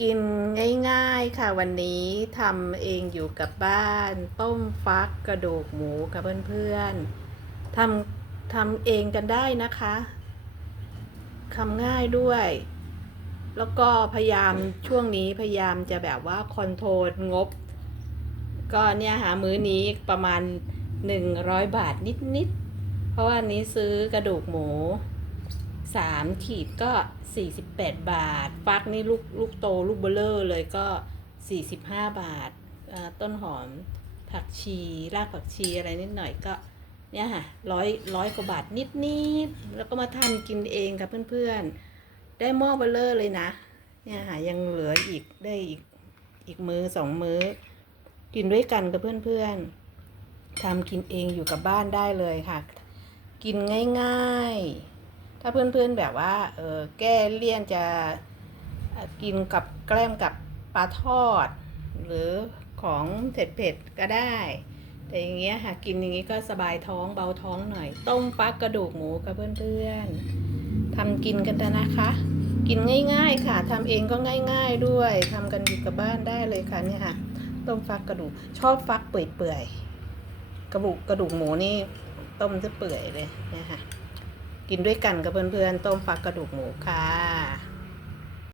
กินง่ายๆค่ะวันนี้ทำเองอยู่กับบ้าน ต้มฟักกระดูกหมูกับเพื่อนๆทำทำเองกันได้นะคะทำง่ายด้วย แล้วก็พยายามช่วงนี้พยายามจะแบบว่าคอนโทรลงบ ก็เนี่ยหามื้อนี้ประมาณ 100 บาทนิดๆ เพราะว่าอันนี้ซื้อกระดูกหมู สามขีดก็48บแปดบาท ฟักนี่ลูกลูกโตลูกเบลเลอร์เลยก็45บาทอ่าท ต้นหอมผักชี รากผักชีอะไรนิดหน่อยก็เนี่ยค่ะร้อยร้อยกว่าบาทนิดนิดแล้วก็มาทำกินเองกับเพื่อนๆ ได้หม้อเบลเลอร์เลยนะ เนี่ยค่ะยังเหลืออีกได้อีกอีกมือสองมือกินด้วยกันกับเพื่อนๆทำกินเองอยู่กับบ้านได้เลยค่ะ กินง่ายๆ ถ้าเพื่อนๆแบบว่าเออแก้เลี่ยนจะกินกับแกล้มกับปลาทอด หรือของเผ็ดๆก็ได้ แต่อย่างเงี้ยค่ะกินอย่างงี้ก็สบายท้องเบาท้องหน่อย ต้มฟักกระดูกหมูกับเพื่อนๆทำกินกันนะคะ กินง่าย ๆ ค่ะทำเองก็ง่าย ๆด้วยทำกันอยู่กับบ้านได้เลยค่ะเนี่ยค่ะต้มฟักกระดูกชอบฟักเปื่อยๆกระดูกกระดูกหมูนี่ต้มจะเปื่อยเลยเนี่ยค่ะ กินด้วยกันกับเพื่อนๆ ต้มฟักกระดูกหมูค่ะ